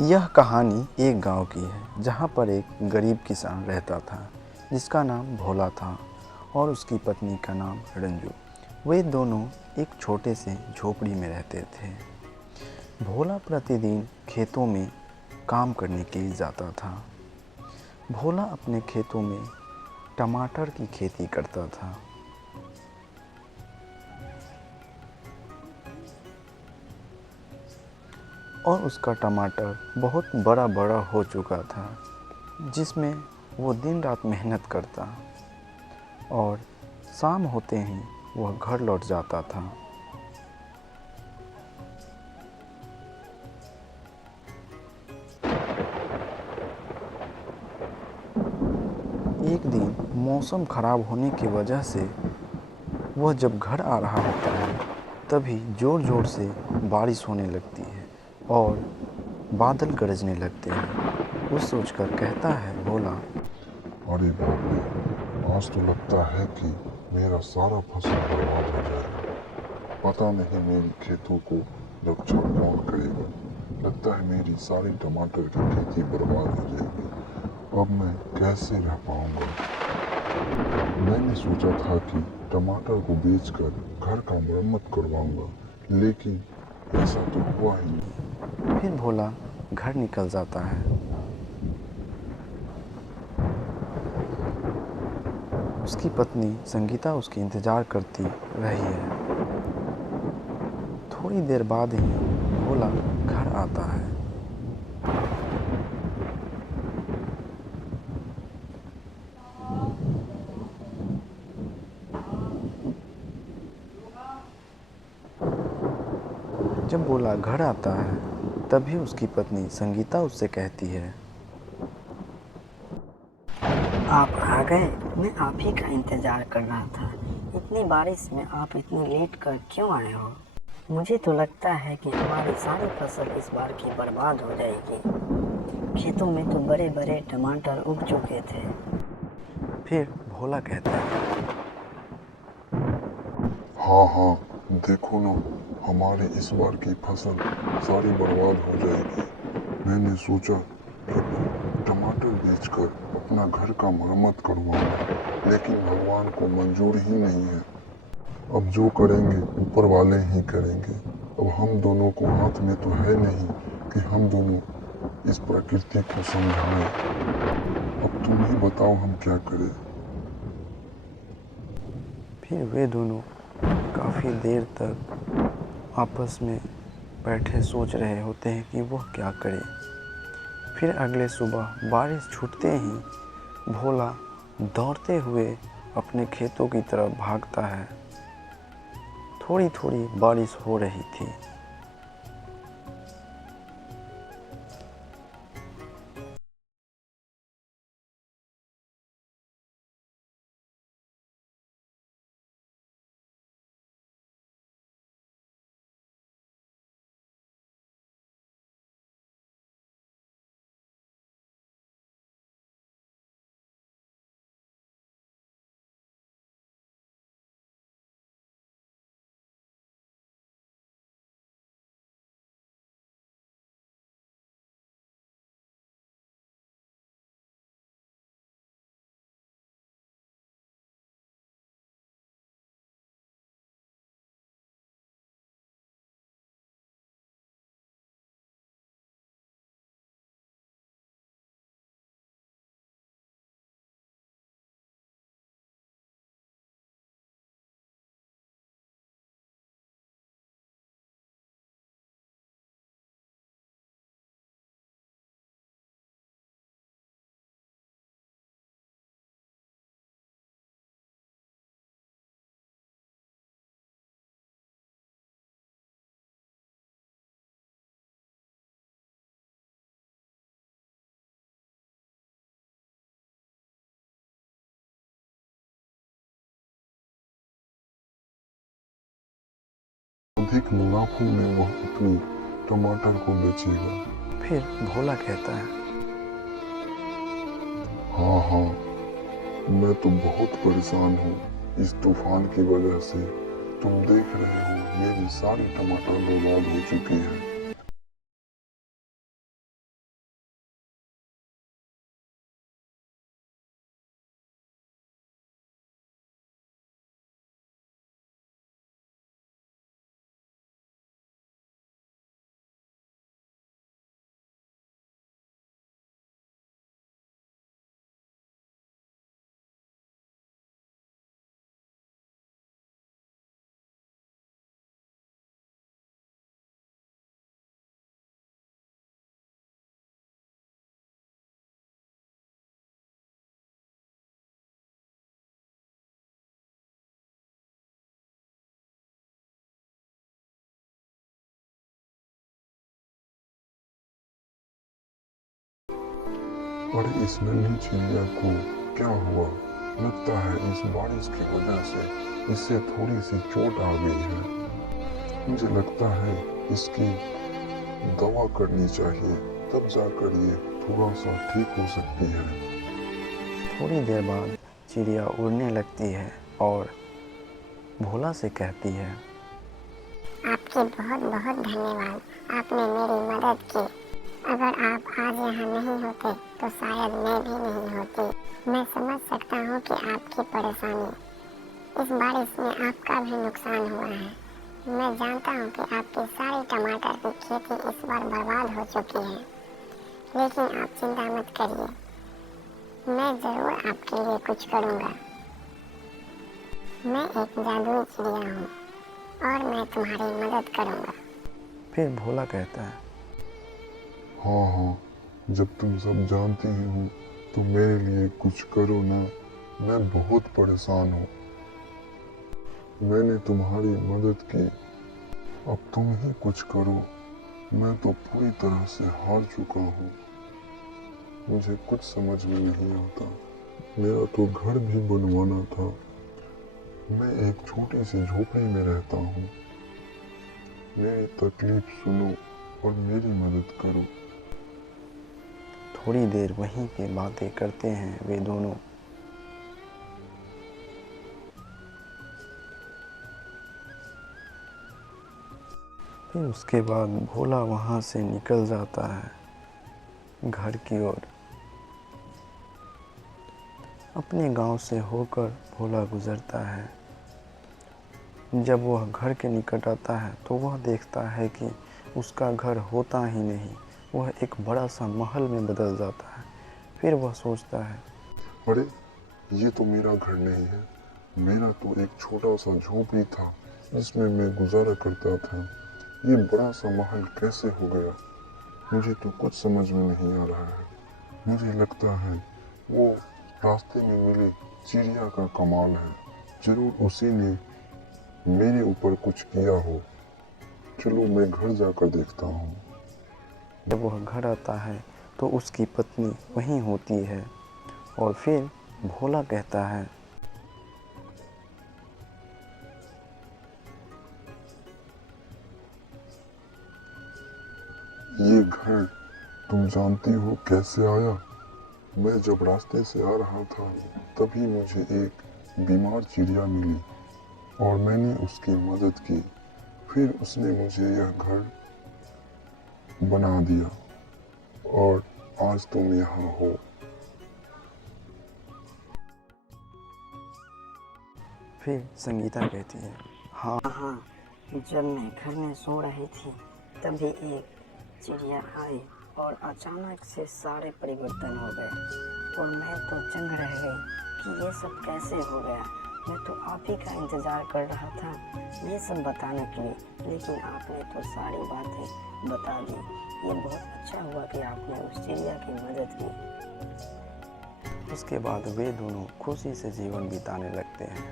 यह कहानी एक गांव की है जहां पर एक गरीब किसान रहता था जिसका नाम भोला था और उसकी पत्नी का नाम रंजू। वे दोनों एक छोटे से झोपड़ी में रहते थे। भोला प्रतिदिन खेतों में काम करने के लिए जाता था। भोला अपने खेतों में टमाटर की खेती करता था। और उसका टमाटर बहुत बड़ा बड़ा हो चुका था जिसमें वो दिन रात मेहनत करता और शाम होते ही वह घर लौट जाता था। एक दिन मौसम खराब होने की वजह से वह जब घर आ रहा होता है तभी ज़ोर ज़ोर से बारिश होने लगती है और बादल गरजने लगते हैं। वो सोचकर कहता है भोला, अरे बाप रे, आज तो लगता है कि मेरा सारा फसल बर्बाद हो जाएगा। पता नहीं मेरी खेतों को रक्षा कौन करेगा। लगता है मेरी सारी टमाटर की खेती बर्बाद हो जाएगी। अब मैं कैसे रह पाऊंगा। मैंने सोचा था कि टमाटर को बेचकर घर का मरम्मत करवाऊंगा, लेकिन ऐसा तो हुआ ही नहीं। फिर भोला घर निकल जाता है। उसकी पत्नी संगीता उसकी इंतज़ार करती रही है। थोड़ी देर बाद ही भोला घर आता है। जब भोला घर आता है तभी उसकी पत्नी संगीता उससे कहती है, आप आ गए। मैं आप ही का इंतज़ार कर रहा था। इतनी बारिश में आप इतनी लेट कर क्यों आए हो? मुझे तो लगता है कि हमारी सारी फसल इस बार की बर्बाद हो जाएगी। खेतों में तो बड़े बड़े टमाटर उग चुके थे। फिर भोला कहता है, हाँ, देखो ना, हमारी इस बार की फसल सारी बर्बाद हो जाएगी। मैंने सोचा कि टमाटर बेचकर अपना घर का मरम्मत करवाऊंगा, लेकिन भगवान को मंजूर ही नहीं है। अब जो करेंगे ऊपर वाले ही करेंगे। अब हम दोनों को हाथ में तो है नहीं कि हम दोनों इस प्रकृति को समझाएं। अब तुम ही बताओ हम क्या करें। फिर वे दोनों काफ़ी देर तक आपस में बैठे सोच रहे होते हैं कि वह क्या करे। फिर अगले सुबह बारिश छूटते ही भोला दौड़ते हुए अपने खेतों की तरफ भागता है। थोड़ी थोड़ी बारिश हो रही थी। अधिक मुनाफे में वह अपनी टमाटर को बेचेगा। फिर भोला कहता है, हाँ, मैं तो बहुत परेशान हूँ इस तूफान की वजह से। तुम देख रहे हो मेरी सारी टमाटर बर्बाद हो चुकी है। अरे इस नन्ही चिड़िया को क्या हुआ? लगता है इस बारिश की वजह से इसे थोड़ी सी चोट आ गई है। मुझे लगता है इसकी दवा करनी चाहिए, तब जाकर ये थोड़ा सा ठीक हो सकती है। थोड़ी देर बाद चिड़िया उड़ने लगती है और भोला से कहती है, आपके बहुत बहुत धन्यवाद, आपने मेरी मदद की। अगर आप आज यहाँ नहीं होते तो शायद मैं भी नहीं होती। मैं समझ सकता हूँ कि आपकी परेशानी, इस बारिश में आपका भी नुकसान हुआ है। मैं जानता हूँ कि आपके सारे टमाटर की खेती इस बार बर्बाद हो चुकी है, लेकिन आप चिंता मत करिए, मैं जरूर आपके लिए कुछ करूँगा। मैं एक जादुई चिड़िया हूँ और मैं तुम्हारी मदद करूँगा। फिर भोला कहता है, हाँ, जब तुम सब जानती ही हो तो मेरे लिए कुछ करो ना, मैं बहुत परेशान हूँ। मैंने तुम्हारी मदद की, अब तुम ही कुछ करो। मैं तो पूरी तरह से हार चुका हूँ, मुझे कुछ समझ में नहीं आता। मेरा तो घर भी बनवाना था, मैं एक छोटी सी झोपड़ी में रहता हूँ। मेरी तकलीफ सुनो और मेरी मदद करो। थोड़ी देर वहीं पे बातें करते हैं वे दोनों। फिर उसके बाद भोला वहाँ से निकल जाता है घर की ओर। अपने गांव से होकर भोला गुजरता है। जब वह घर के निकट आता है तो वह देखता है कि उसका घर होता ही नहीं, वह एक बड़ा सा महल में बदल जाता है। फिर वह सोचता है, अरे ये तो मेरा घर नहीं है, मेरा तो एक छोटा सा झोपड़ी था जिसमें मैं गुजारा करता था। ये बड़ा सा महल कैसे हो गया? मुझे तो कुछ समझ में नहीं आ रहा है। मुझे लगता है वो रास्ते में मिली चिड़िया का कमाल है, जरूर उसी ने मेरे ऊपर कुछ किया हो। चलो मैं घर जाकर देखता हूँ। जब वह घर आता है तो उसकी पत्नी वहीं होती है और फिर भोला कहता है, ये घर तुम जानती हो कैसे आया? मैं जब रास्ते से आ रहा था तभी मुझे एक बीमार चिड़िया मिली और मैंने उसकी मदद की। फिर उसने मुझे यह घर बना दिया और आज तुम यहाँ हो। फिर संगीता कहती है, हाँ हाँ, जब मैं घर में सो रही थी तभी एक चिड़िया आई और अचानक से सारे परिवर्तन हो गए और मैं तो चंग रह गई कि ये सब कैसे हो गया। मैं तो आप ही का इंतज़ार कर रहा था ये सब बताने के लिए, लेकिन आपने तो सारी बातें बता दी। ये बहुत अच्छा हुआ कि आपने उस चिड़िया की मदद की। उसके बाद वे दोनों खुशी से जीवन बिताने लगते हैं।